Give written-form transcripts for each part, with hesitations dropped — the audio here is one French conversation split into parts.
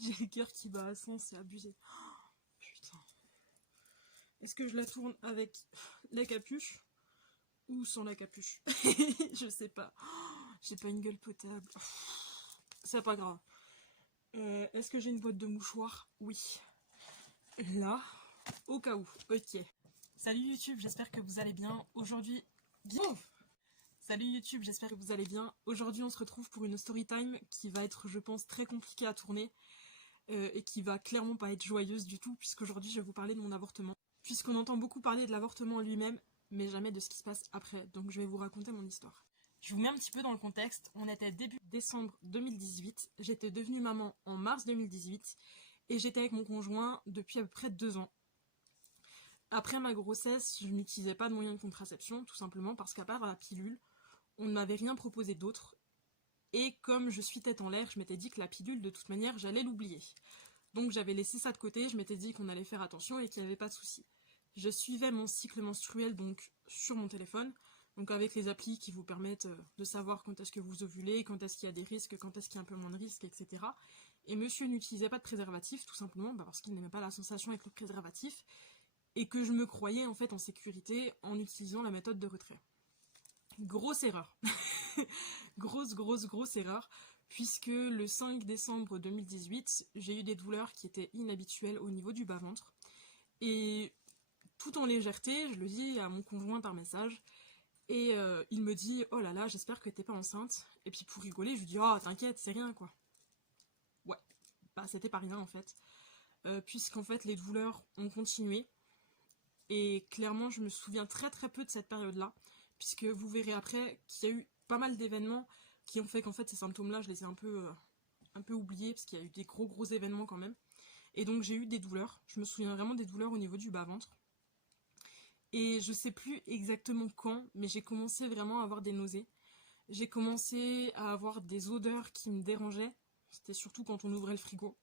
J'ai le cœur qui bat à 100, c'est abusé. Putain. Est-ce que je la tourne avec la capuche ou sans la capuche? Je sais pas. J'ai pas une gueule potable. C'est pas grave. Est-ce que j'ai une boîte de mouchoirs? Oui. Là, au cas où. Ok. Salut YouTube, j'espère que vous allez bien. Aujourd'hui... Salut YouTube, j'espère que vous allez bien. Aujourd'hui, on se retrouve pour une story time qui va être, je pense, très compliquée à tourner et qui va clairement pas être joyeuse du tout, puisqu'aujourd'hui, je vais vous parler de mon avortement. Puisqu'on entend beaucoup parler de l'avortement lui-même, mais jamais de ce qui se passe après. Donc, je vais vous raconter mon histoire. Je vous mets un petit peu dans le contexte. On était début décembre 2018. J'étais devenue maman en mars 2018 et j'étais avec mon conjoint depuis à peu près 2 ans. Après ma grossesse, je n'utilisais pas de moyens de contraception, tout simplement parce qu'à part la pilule, on ne m'avait rien proposé d'autre. Et comme je suis tête en l'air, je m'étais dit que la pilule, de toute manière, j'allais l'oublier. Donc j'avais laissé ça de côté, je m'étais dit qu'on allait faire attention et qu'il n'y avait pas de souci. Je suivais mon cycle menstruel donc sur mon téléphone, donc avec les applis qui vous permettent de savoir quand est-ce que vous ovulez, quand est-ce qu'il y a des risques, quand est-ce qu'il y a un peu moins de risques, etc. Et monsieur n'utilisait pas de préservatif, tout simplement parce qu'il n'aimait pas la sensation avec le préservatif, et que je me croyais en fait en sécurité en utilisant la méthode de retrait. Grosse erreur. grosse erreur, puisque le 5 décembre 2018, j'ai eu des douleurs qui étaient inhabituelles au niveau du bas-ventre. Et tout en légèreté, je le dis à mon conjoint par message, et il me dit « Oh là là, j'espère que t'es pas enceinte ». Et puis pour rigoler, je lui dis « Oh, t'inquiète, c'est rien quoi ». Ouais, bah c'était pas rien en fait, puisqu'en fait les douleurs ont continué. Et clairement, je me souviens très peu de cette période-là, puisque vous verrez après qu'il y a eu pas mal d'événements qui ont fait qu'en fait ces symptômes-là, je les ai un peu oubliés, parce qu'il y a eu des gros événements quand même. Et donc j'ai eu des douleurs, je me souviens vraiment des douleurs au niveau du bas-ventre. Et je sais plus exactement quand, mais j'ai commencé vraiment à avoir des nausées. J'ai commencé à avoir des odeurs qui me dérangeaient, c'était surtout quand on ouvrait le frigo.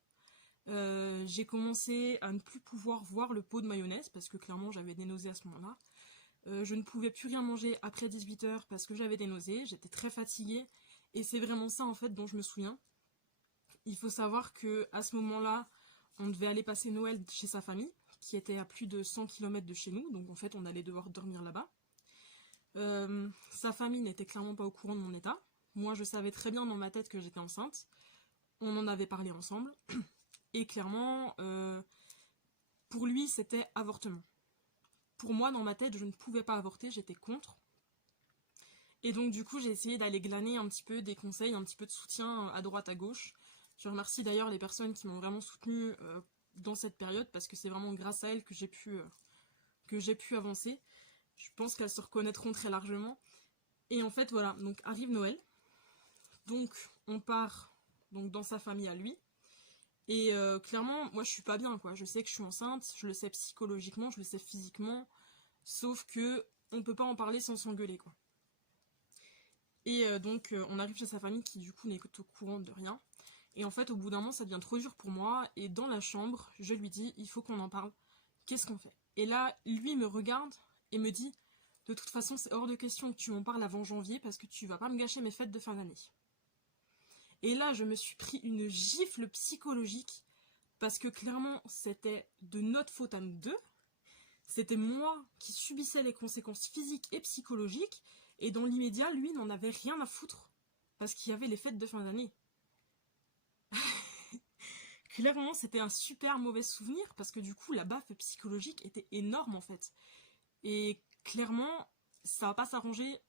J'ai commencé à ne plus pouvoir voir le pot de mayonnaise parce que clairement j'avais des nausées à ce moment-là. Je ne pouvais plus rien manger après 18h parce que j'avais des nausées, j'étais très fatiguée et c'est vraiment ça en fait dont je me souviens. Il faut savoir que à ce moment-là, on devait aller passer Noël chez sa famille qui était à plus de 100 km de chez nous, donc en fait on allait devoir dormir là-bas. Sa famille n'était clairement pas au courant de mon état. Moi je savais très bien dans ma tête que j'étais enceinte. On en avait parlé ensemble. Et clairement, pour lui, c'était avortement. Pour moi, dans ma tête, je ne pouvais pas avorter, j'étais contre. Et donc, du coup, j'ai essayé d'aller glaner un petit peu des conseils, un petit peu de soutien à droite, à gauche. Je remercie d'ailleurs les personnes qui m'ont vraiment soutenue dans cette période, parce que c'est vraiment grâce à elles que j'ai pu avancer. Je pense qu'elles se reconnaîtront très largement. Et en fait, voilà, donc arrive Noël. Donc, on part donc, dans sa famille à lui. Et clairement, moi je suis pas bien quoi, je sais que je suis enceinte, je le sais psychologiquement, je le sais physiquement, sauf que on peut pas en parler sans s'engueuler quoi. Et donc on arrive chez sa famille qui du coup n'est au courant de rien. Et en fait au bout d'un moment ça devient trop dur pour moi, et dans la chambre, je lui dis il faut qu'on en parle, qu'est-ce qu'on fait? Et là, lui me regarde et me dit de toute façon c'est hors de question que tu m'en parles avant janvier parce que tu vas pas me gâcher mes fêtes de fin d'année. Et là je me suis pris une gifle psychologique. Parce que clairement, c'était de notre faute à nous deux. C'était moi qui subissais les conséquences physiques et psychologiques. Et dans l'immédiat, lui n'en avait rien à foutre. Parce qu'il y avait les fêtes de fin d'année. Clairement, c'était un super mauvais souvenir. Parce que du coup, la baffe psychologique était énorme en fait. Et clairement, ça va pas s'arranger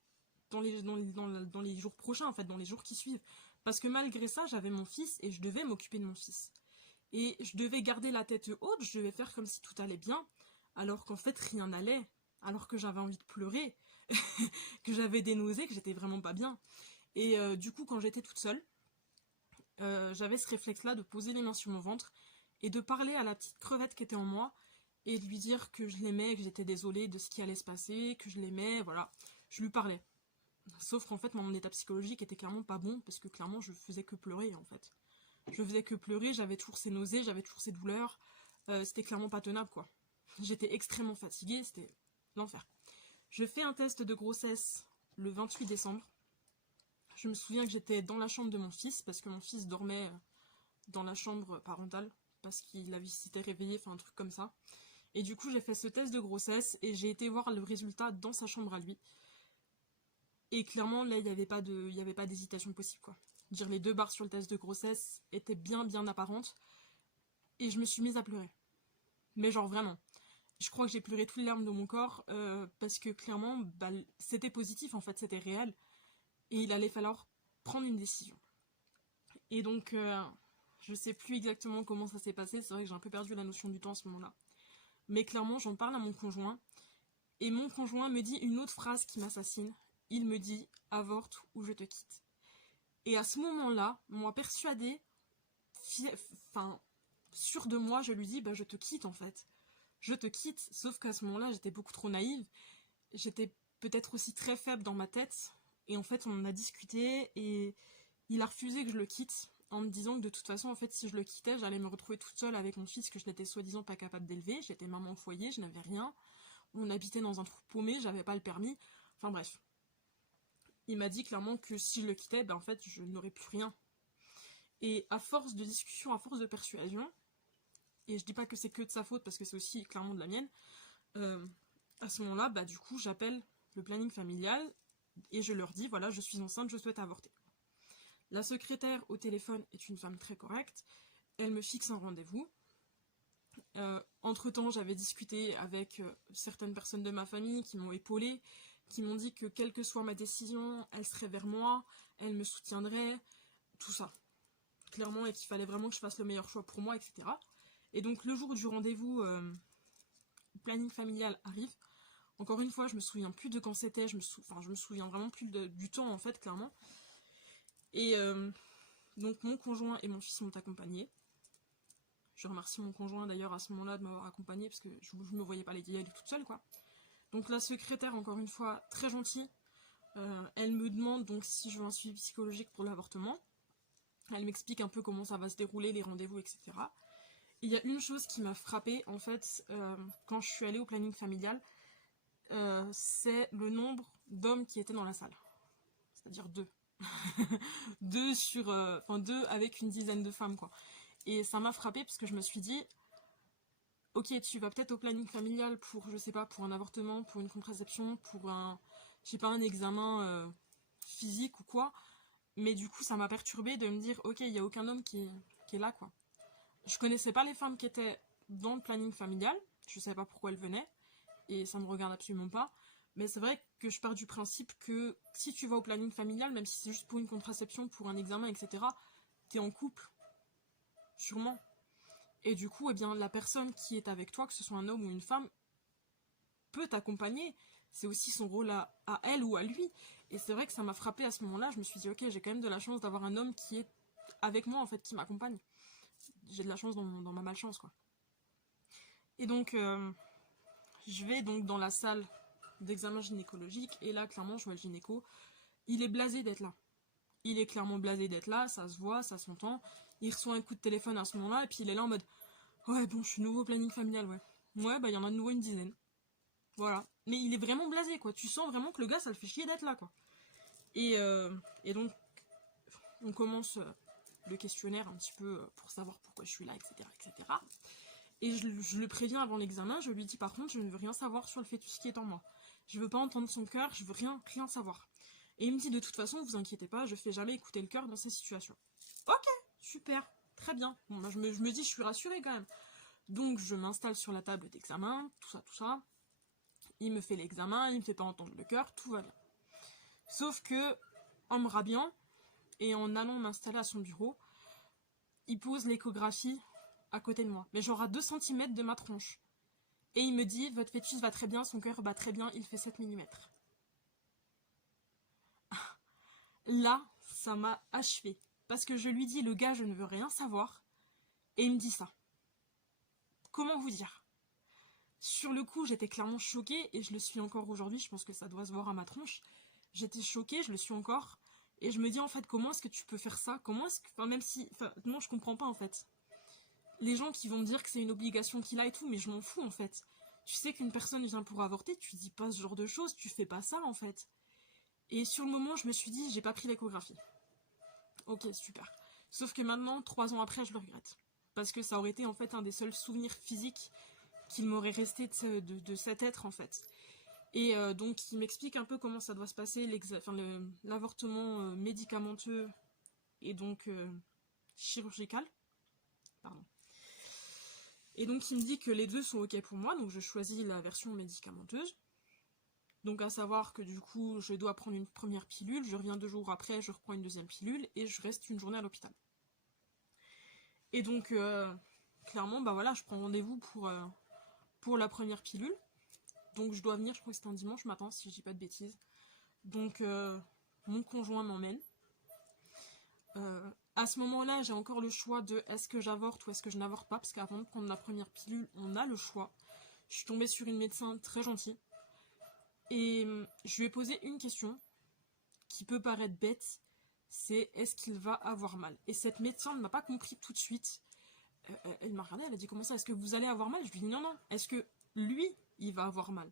dans les jours prochains, en fait, dans les jours qui suivent. Parce que malgré ça, j'avais mon fils et je devais m'occuper de mon fils. Et je devais garder la tête haute, je devais faire comme si tout allait bien, alors qu'en fait rien n'allait, alors que j'avais envie de pleurer, que j'avais des nausées, que j'étais vraiment pas bien. Et du coup quand j'étais toute seule, j'avais ce réflexe-là de poser les mains sur mon ventre et de parler à la petite crevette qui était en moi et de lui dire que je l'aimais, que j'étais désolée de ce qui allait se passer, que je l'aimais, voilà. Je lui parlais. Sauf qu'en fait mon état psychologique était clairement pas bon parce que clairement je faisais que pleurer en fait. Je faisais que pleurer, j'avais toujours ces nausées, j'avais toujours ces douleurs. C'était clairement pas tenable, quoi. J'étais extrêmement fatiguée, c'était l'enfer. Je fais un test de grossesse le 28 décembre. Je me souviens que j'étais dans la chambre de mon fils, parce que mon fils dormait dans la chambre parentale, parce qu'il s'était réveillé, enfin un truc comme ça. Et du coup, j'ai fait ce test de grossesse et j'ai été voir le résultat dans sa chambre à lui. Et clairement, là, il n'y avait pas d'hésitation possible, quoi. Dire les 2 barres sur le test de grossesse étaient bien apparentes. Et je me suis mise à pleurer. Mais genre vraiment. Je crois que j'ai pleuré toutes les larmes de mon corps parce que clairement, bah, c'était positif en fait, c'était réel. Et il allait falloir prendre une décision. Et donc, je sais plus exactement comment ça s'est passé. C'est vrai que j'ai un peu perdu la notion du temps à ce moment-là. Mais clairement, j'en parle à mon conjoint. Et mon conjoint me dit une autre phrase qui m'assassine. Il me dit « avorte ou je te quitte ». Et à ce moment-là, moi persuadée, sûre de moi, je lui dis bah, « je te quitte en fait ». Je te quitte, sauf qu'à ce moment-là, j'étais beaucoup trop naïve. J'étais peut-être aussi très faible dans ma tête. Et en fait, on en a discuté et il a refusé que je le quitte en me disant que de toute façon, en fait, si je le quittais, j'allais me retrouver toute seule avec mon fils que je n'étais soi-disant pas capable d'élever. J'étais maman au foyer, je n'avais rien. On habitait dans un trou paumé, j'avais pas le permis. Enfin bref. Il m'a dit clairement que si je le quittais, ben en fait, je n'aurais plus rien. Et à force de discussion, à force de persuasion, et je dis pas que c'est que de sa faute parce que c'est aussi clairement de la mienne, à ce moment-là, bah du coup, j'appelle le planning familial et je leur dis voilà, je suis enceinte, je souhaite avorter. La secrétaire au téléphone est une femme très correcte, elle me fixe un rendez-vous. Entre-temps, j'avais discuté avec certaines personnes de ma famille qui m'ont épaulée, qui m'ont dit que quelle que soit ma décision, elle serait vers moi, elle me soutiendrait, tout ça. Clairement, et qu'il fallait vraiment que je fasse le meilleur choix pour moi, etc. Et donc le jour du rendez-vous, le planning familial arrive. Encore une fois, je me souviens plus de quand c'était, je me souviens vraiment plus du temps en fait, clairement. Et donc mon conjoint et mon fils m'ont accompagné. Je remercie mon conjoint d'ailleurs à ce moment-là de m'avoir accompagné parce que je ne me voyais pas y aller toute seule, quoi. Donc la secrétaire, encore une fois, très gentille, elle me demande donc si je veux un suivi psychologique pour l'avortement. Elle m'explique un peu comment ça va se dérouler, les rendez-vous, etc. Et il y a une chose qui m'a frappée, en fait, quand je suis allée au planning familial, c'est le nombre d'hommes qui étaient dans la salle. C'est-à-dire 2. 2 avec une dizaine de femmes, quoi. Et ça m'a frappée parce que je me suis dit, ok, tu vas peut-être au planning familial pour, je sais pas, pour un avortement, pour une contraception, pour un, je sais pas, un examen physique ou quoi. Mais du coup, ça m'a perturbée de me dire, ok, il n'y a aucun homme qui est là, quoi. Je connaissais pas les femmes qui étaient dans le planning familial, je savais pas pourquoi elles venaient, et ça me regarde absolument pas. Mais c'est vrai que je pars du principe que si tu vas au planning familial, même si c'est juste pour une contraception, pour un examen, etc., t'es en couple, sûrement. Et du coup, eh bien, la personne qui est avec toi, que ce soit un homme ou une femme, peut t'accompagner. C'est aussi son rôle à elle ou à lui. Et c'est vrai que ça m'a frappée à ce moment-là. Je me suis dit, ok, j'ai quand même de la chance d'avoir un homme qui est avec moi, en fait, qui m'accompagne. J'ai de la chance dans ma malchance, quoi. Et donc, je vais donc dans la salle d'examen gynécologique. Et là, clairement, je vois le gynéco. Il est blasé d'être là. Il est clairement blasé d'être là. Ça se voit, ça s'entend. Il reçoit un coup de téléphone à ce moment-là. Et puis, il est là en mode, ouais, bon, je suis nouveau au planning familial, ouais. Ouais, bah, il y en a de nouveau une dizaine. Voilà. Mais il est vraiment blasé, quoi. Tu sens vraiment que le gars, ça le fait chier d'être là, quoi. Et donc, on commence le questionnaire un petit peu pour savoir pourquoi je suis là, etc. etc. Et je le préviens avant l'examen, je lui dis par contre, je ne veux rien savoir sur le fœtus qui est en moi. Je veux pas entendre son cœur, je veux rien savoir. Et il me dit de toute façon, vous inquiétez pas, je fais jamais écouter le cœur dans ces situations. Ok, super, très bien. Bon, bah, je me dis, je suis rassurée quand même. Donc je m'installe sur la table d'examen, tout ça. Il me fait l'examen, il me fait pas entendre le cœur, tout va bien. Sauf que, en me rhabillant, et en allant m'installer à son bureau, il pose l'échographie à côté de moi, mais genre à 2 cm de ma tronche. Et il me dit, votre fœtus va très bien, son cœur bat très bien, il fait 7 mm. Là, ça m'a achevé. Parce que je lui dis, le gars, je ne veux rien savoir. Et il me dit ça. Comment vous dire? Sur le coup, j'étais clairement choquée, et je le suis encore aujourd'hui, je pense que ça doit se voir à ma tronche. J'étais choquée, je le suis encore. Et je me dis, en fait, comment est-ce que tu peux faire ça? Comment est-ce que... Enfin, même si... Enfin, non, je comprends pas, en fait. Les gens qui vont me dire que c'est une obligation qu'il a et tout, mais je m'en fous, en fait. Tu sais qu'une personne vient pour avorter, tu dis pas ce genre de choses, tu fais pas ça, en fait. Et sur le moment, je me suis dit, j'ai pas pris l'échographie. Ok, super. Sauf que maintenant, 3 ans après, je le regrette. Parce que ça aurait été en fait un des seuls souvenirs physiques qu'il m'aurait resté de cet être en fait. Et donc il m'explique un peu comment ça doit se passer, l'avortement médicamenteux et donc chirurgical. Pardon. Et donc il me dit que les deux sont ok pour moi, donc je choisis la version médicamenteuse. Donc à savoir que du coup je dois prendre une première pilule, je reviens 2 jours après, je reprends une deuxième pilule et je reste une journée à l'hôpital. Et donc clairement bah voilà, je prends rendez-vous pour la première pilule. Donc je dois venir, je crois que c'était un dimanche matin si je dis pas de bêtises. Donc mon conjoint m'emmène. À ce moment-là, j'ai encore le choix de est-ce que j'avorte ou est-ce que je n'avorte pas, parce qu'avant de prendre la première pilule, on a le choix. Je suis tombée sur une médecin très gentille et je lui ai posé une question qui peut paraître bête, c'est est-ce qu'il va avoir mal? Et cette médecin ne m'a pas compris tout de suite. Elle m'a regardé, elle a dit comment ça, est-ce que vous allez avoir mal? Je lui ai dit non, est-ce que lui, il va avoir mal?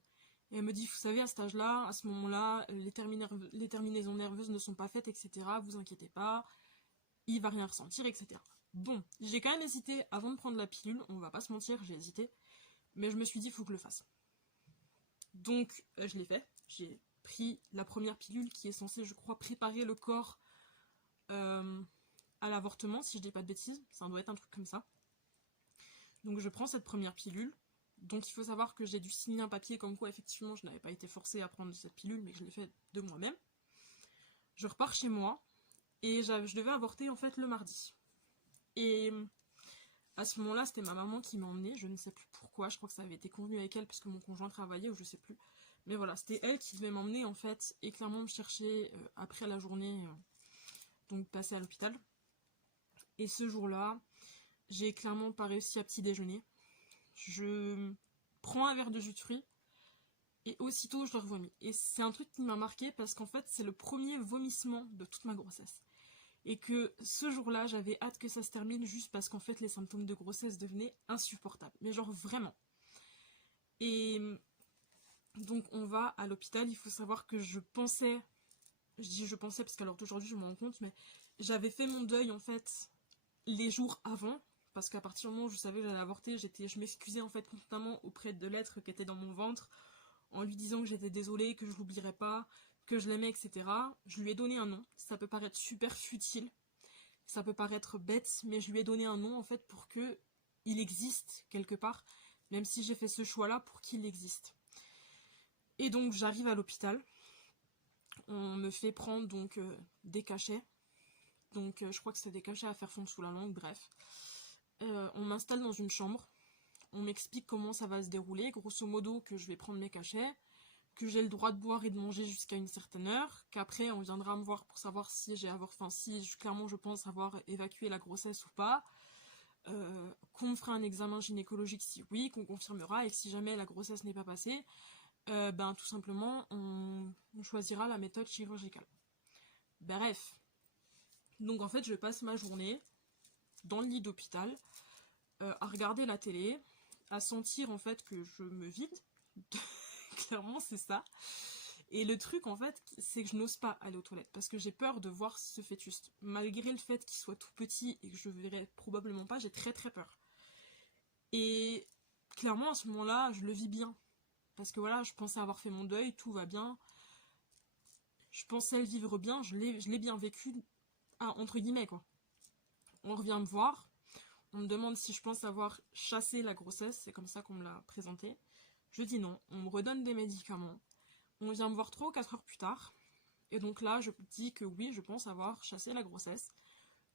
Et elle me dit, vous savez, à cet âge-là, à ce moment-là, les terminaisons nerveuses ne sont pas faites, etc. Vous inquiétez pas, il va rien ressentir, etc. Bon, j'ai quand même hésité avant de prendre la pilule, on va pas se mentir, j'ai hésité, mais je me suis dit, il faut que je le fasse. Donc, je l'ai fait, j'ai pris la première pilule qui est censée, je crois, préparer le corps à l'avortement, si je dis pas de bêtises, ça doit être un truc comme ça. Donc je prends cette première pilule, donc il faut savoir que j'ai dû signer un papier comme quoi effectivement je n'avais pas été forcée à prendre cette pilule, mais que je l'ai fait de moi-même. Je repars chez moi, et je devais avorter en fait le mardi. Et à ce moment-là, c'était ma maman qui m'a emmenée, je ne sais plus pourquoi, je crois que ça avait été convenu avec elle parce que mon conjoint travaillait ou je sais plus. Mais voilà, c'était elle qui devait m'emmener en fait et clairement me chercher après la journée, donc passer à l'hôpital. Et ce jour-là, j'ai clairement pas réussi à petit déjeuner. Je prends un verre de jus de fruits et aussitôt je le revomis. Et c'est un truc qui m'a marqué parce qu'en fait c'est le premier vomissement de toute ma grossesse. Et que ce jour-là, j'avais hâte que ça se termine juste parce qu'en fait les symptômes de grossesse devenaient insupportables. Mais genre vraiment. Et donc on va à l'hôpital, il faut savoir que je pensais, je dis je pensais parce qu'à l'heure d'aujourd'hui je me rends compte, mais j'avais fait mon deuil en fait les jours avant, parce qu'à partir du moment où je savais que j'allais avorter, je m'excusais en fait constamment auprès de l'être qui était dans mon ventre, en lui disant que j'étais désolée, que je l'oublierais pas, que je l'aimais, etc. Je lui ai donné un nom, ça peut paraître super futile, ça peut paraître bête, mais je lui ai donné un nom en fait pour que il existe quelque part, même si j'ai fait ce choix-là pour qu'il existe. Et donc j'arrive à l'hôpital, on me fait prendre donc des cachets, donc je crois que c'est des cachets à faire fondre sous la langue, bref. On m'installe dans une chambre, on m'explique comment ça va se dérouler, grosso modo que je vais prendre mes cachets, que j'ai le droit de boire et de manger jusqu'à une certaine heure, qu'après on viendra me voir pour savoir si clairement je pense avoir évacué la grossesse ou pas, qu'on me fera un examen gynécologique si oui, qu'on confirmera, et que si jamais la grossesse n'est pas passée, ben tout simplement on choisira la méthode chirurgicale. Bref, donc en fait je passe ma journée dans le lit d'hôpital à regarder la télé, à sentir en fait que je me vide. Clairement c'est ça. Et le truc en fait c'est que je n'ose pas aller aux toilettes parce que j'ai peur de voir ce fœtus. Malgré le fait qu'il soit tout petit et que je le verrai probablement pas, j'ai très très peur. Et clairement à ce moment-là je le vis bien. Parce que voilà, je pensais avoir fait mon deuil, tout va bien. Je pensais le vivre bien, je l'ai bien vécu, entre guillemets quoi. On revient me voir, on me demande si je pense avoir chassé la grossesse, c'est comme ça qu'on me l'a présenté. Je dis non, on me redonne des médicaments. On vient me voir 3 ou 4 heures plus tard. Et donc là, je dis que oui, je pense avoir chassé la grossesse.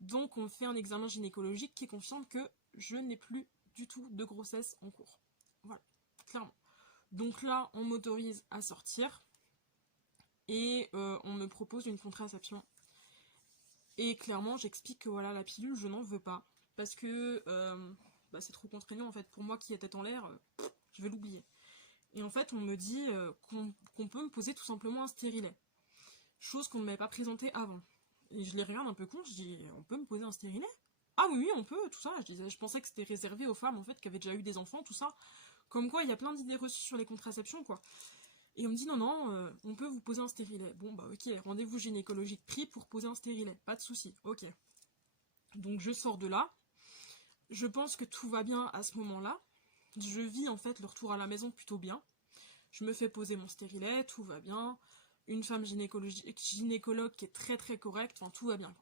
Donc on me fait un examen gynécologique qui confirme que je n'ai plus du tout de grossesse en cours. Voilà, clairement. Donc là, on m'autorise à sortir. Et on me propose une contraception. Et clairement, j'explique que voilà, la pilule, je n'en veux pas. Parce que c'est trop contraignant en fait. Pour moi qui était en l'air, je vais l'oublier. Et en fait, on me dit qu'on peut me poser tout simplement un stérilet. Chose qu'on ne m'avait pas présentée avant. Et je les regarde un peu con, je dis, on peut me poser un stérilet? Ah oui, on peut, tout ça. Je pensais que c'était réservé aux femmes en fait qui avaient déjà eu des enfants, tout ça. Comme quoi, il y a plein d'idées reçues sur les contraceptions, quoi. Et on me dit, non, on peut vous poser un stérilet. Bon, bah ok, rendez-vous gynécologique pris pour poser un stérilet. Pas de souci, ok. Donc je sors de là, je pense que tout va bien à ce moment-là, je vis en fait le retour à la maison plutôt bien, je me fais poser mon stérilet, tout va bien, une femme gynécologue qui est très très correcte, enfin tout va bien.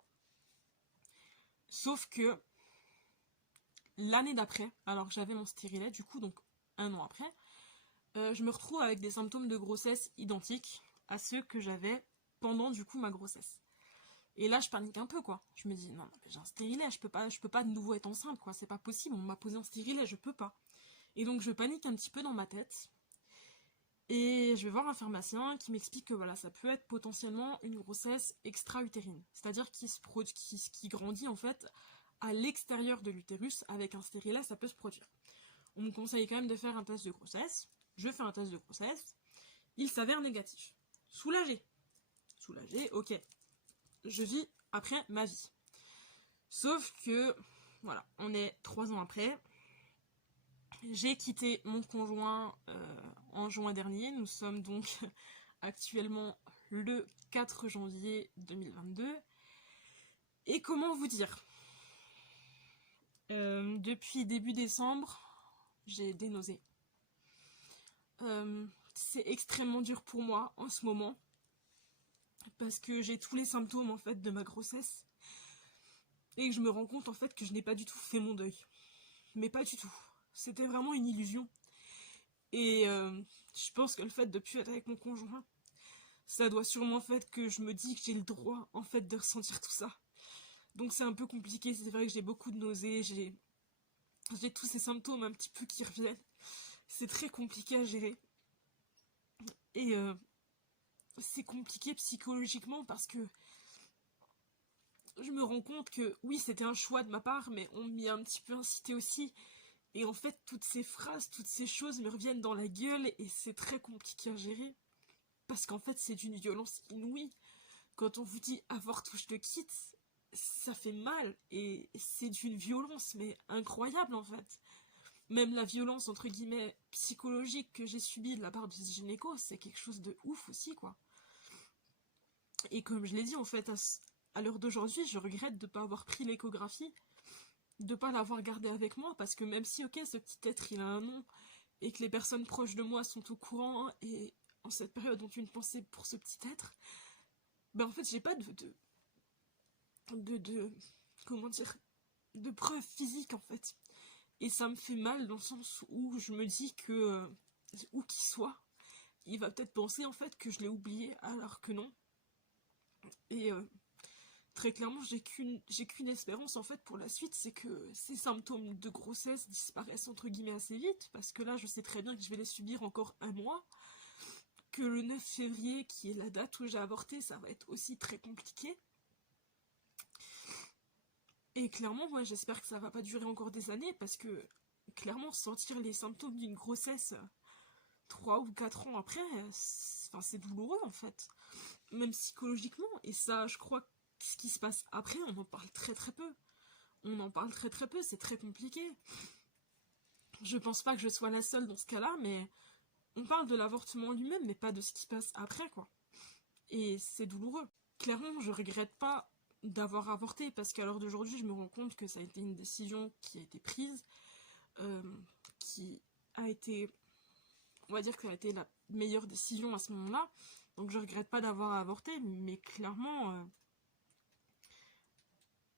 Sauf que l'année d'après, alors que j'avais mon stérilet, du coup donc un an après, je me retrouve avec des symptômes de grossesse identiques à ceux que j'avais pendant du coup ma grossesse. Et là je panique un peu quoi. Je me dis non, j'ai un stérilet, je peux pas de nouveau être enceinte quoi, c'est pas possible, on m'a posé un stérilet, je peux pas. Et donc je panique un petit peu dans ma tête. Et je vais voir un pharmacien qui m'explique que voilà, ça peut être potentiellement une grossesse extra-utérine. C'est-à-dire qui grandit en fait à l'extérieur de l'utérus. Avec un stérilet, ça peut se produire. On me conseille quand même de faire un test de grossesse. Je fais un test de grossesse. Il s'avère négatif. Soulagé. Soulagé, ok. Je vis après ma vie. Sauf que, voilà, on est 3 ans après. J'ai quitté mon conjoint en juin dernier. Nous sommes donc actuellement le 4 janvier 2022. Et comment vous dire, depuis début décembre, j'ai des nausées. C'est extrêmement dur pour moi en ce moment. Parce que j'ai tous les symptômes en fait de ma grossesse. Et que je me rends compte en fait que je n'ai pas du tout fait mon deuil. Mais pas du tout. C'était vraiment une illusion. Et je pense que le fait de plus être avec mon conjoint, ça doit sûrement faire que je me dis que j'ai le droit en fait de ressentir tout ça. Donc c'est un peu compliqué, c'est vrai que j'ai beaucoup de nausées, j'ai tous ces symptômes un petit peu qui reviennent. C'est très compliqué à gérer. Et c'est compliqué psychologiquement parce que je me rends compte que oui, c'était un choix de ma part, mais on m'y a un petit peu incité aussi. Et en fait, toutes ces phrases, toutes ces choses me reviennent dans la gueule et c'est très compliqué à gérer. Parce qu'en fait, c'est d'une violence inouïe. Quand on vous dit avorte ou je te quitte, ça fait mal et c'est d'une violence, mais incroyable en fait. Même la violence, entre guillemets, psychologique que j'ai subie de la part du gynéco, c'est quelque chose de ouf aussi, quoi. Et comme je l'ai dit, en fait, à l'heure d'aujourd'hui, je regrette de ne pas avoir pris l'échographie, de ne pas l'avoir gardée avec moi, parce que même si, ok, ce petit être, il a un nom, et que les personnes proches de moi sont au courant, et en cette période ont une pensée pour ce petit être, ben en fait, j'ai pas comment dire, de preuves physiques, en fait. Et ça me fait mal dans le sens où je me dis que, où qu'il soit, il va peut-être penser en fait que je l'ai oublié alors que non. Et très clairement, j'ai qu'une espérance en fait pour la suite, c'est que ces symptômes de grossesse disparaissent entre guillemets assez vite, parce que là je sais très bien que je vais les subir encore un mois, que le 9 février, qui est la date où j'ai avorté, ça va être aussi très compliqué. Et clairement, moi j'espère que ça va pas durer encore des années, parce que clairement sentir les symptômes d'une grossesse 3 ou 4 ans après, c'est douloureux en fait, même psychologiquement. Et ça, je crois que ce qui se passe après, on en parle très très peu. On en parle très très peu, c'est très compliqué. Je pense pas que je sois la seule dans ce cas-là, mais on parle de l'avortement lui-même, mais pas de ce qui se passe après, quoi. Et c'est douloureux. Clairement, je regrette pas d'avoir avorté, parce qu'à l'heure d'aujourd'hui, je me rends compte que ça a été une décision qui a été prise, qui a été, on va dire que ça a été la meilleure décision à ce moment-là. Donc je regrette pas d'avoir avorté, mais clairement,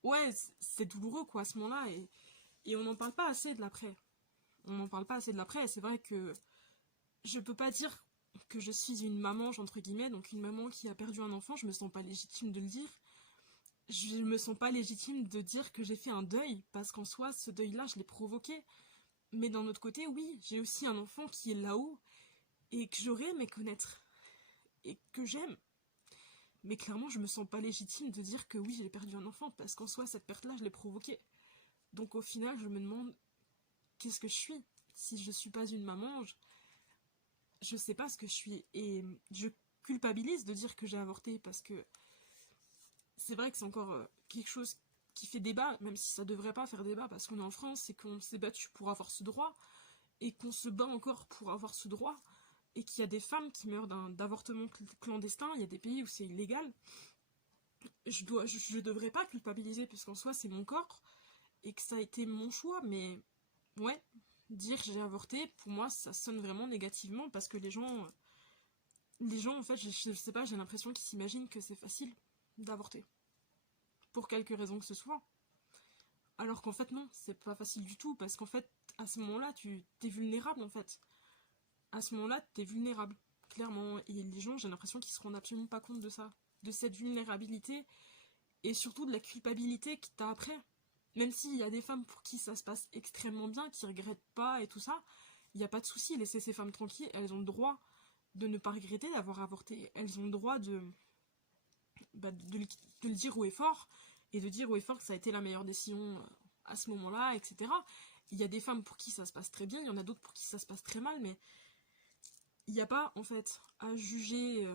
ouais, c'est douloureux quoi à ce moment-là, et on n'en parle pas assez de l'après. On n'en parle pas assez de l'après, et c'est vrai que je peux pas dire que je suis une maman, entre guillemets, donc une maman qui a perdu un enfant, je me sens pas légitime de le dire. Je me sens pas légitime de dire que j'ai fait un deuil, parce qu'en soi, ce deuil-là, je l'ai provoqué. Mais d'un autre côté, oui, j'ai aussi un enfant qui est là-haut, et que j'aurais aimé connaître, et que j'aime. Mais clairement, je me sens pas légitime de dire que oui, j'ai perdu un enfant, parce qu'en soi, cette perte-là, je l'ai provoquée. Donc au final, je me demande qu'est-ce que je suis. Si je suis pas une maman, je sais pas ce que je suis. Et je culpabilise de dire que j'ai avorté, parce que c'est vrai que c'est encore quelque chose qui fait débat, même si ça devrait pas faire débat, parce qu'on est en France et qu'on s'est battu pour avoir ce droit, et qu'on se bat encore pour avoir ce droit, et qu'il y a des femmes qui meurent d'avortement clandestin, il y a des pays où c'est illégal. je devrais pas culpabiliser puisqu'en soi c'est mon corps et que ça a été mon choix, mais ouais, dire j'ai avorté, pour moi ça sonne vraiment négativement parce que les gens en fait, je sais pas, j'ai l'impression qu'ils s'imaginent que c'est facile d'avorter. Pour quelque raison que ce soit. Alors qu'en fait non, c'est pas facile du tout parce qu'en fait à ce moment-là tu t'es vulnérable en fait. À ce moment-là t'es vulnérable, clairement. Et les gens j'ai l'impression qu'ils se rendent absolument pas compte de ça. De cette vulnérabilité et surtout de la culpabilité que t'as après. Même s'il y a des femmes pour qui ça se passe extrêmement bien, qui regrettent pas et tout ça, il n'y a pas de souci, laissez ces femmes tranquilles, elles ont le droit de ne pas regretter d'avoir avorté. Elles ont le droit de le dire haut et fort, et de dire haut et fort que ça a été la meilleure décision à ce moment-là, etc. Il y a des femmes pour qui ça se passe très bien, il y en a d'autres pour qui ça se passe très mal, mais il n'y a pas, en fait, à juger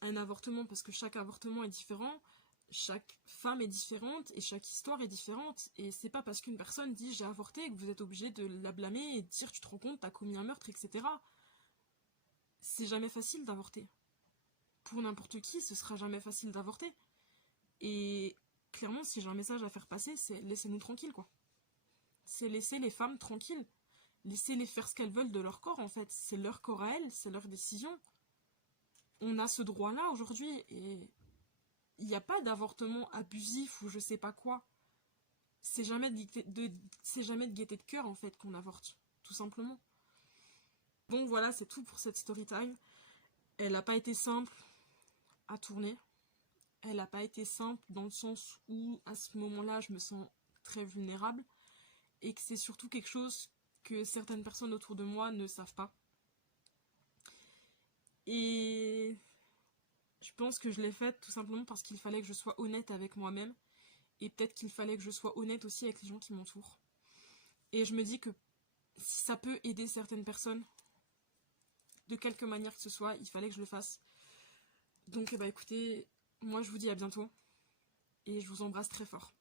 un avortement, parce que chaque avortement est différent, chaque femme est différente, et chaque histoire est différente, et c'est pas parce qu'une personne dit j'ai avorté que vous êtes obligé de la blâmer et de dire tu te rends compte, t'as commis un meurtre, etc. C'est jamais facile d'avorter. Pour n'importe qui, ce sera jamais facile d'avorter. Et clairement, si j'ai un message à faire passer, c'est laissez-nous tranquilles, quoi. C'est laisser les femmes tranquilles. Laissez-les faire ce qu'elles veulent de leur corps, en fait. C'est leur corps à elles, c'est leur décision. On a ce droit-là aujourd'hui, et il n'y a pas d'avortement abusif ou je sais pas quoi. C'est jamais de gaieté de cœur, en fait, qu'on avorte. Tout simplement. Bon, voilà, c'est tout pour cette story time. Elle n'a pas été simple à tourner. Elle n'a pas été simple dans le sens où, à ce moment-là, je me sens très vulnérable. Et que c'est surtout quelque chose que certaines personnes autour de moi ne savent pas. Et je pense que je l'ai faite tout simplement parce qu'il fallait que je sois honnête avec moi-même. Et peut-être qu'il fallait que je sois honnête aussi avec les gens qui m'entourent. Et je me dis que si ça peut aider certaines personnes, de quelque manière que ce soit, il fallait que je le fasse. Donc bah écoutez, moi je vous dis à bientôt. Et je vous embrasse très fort.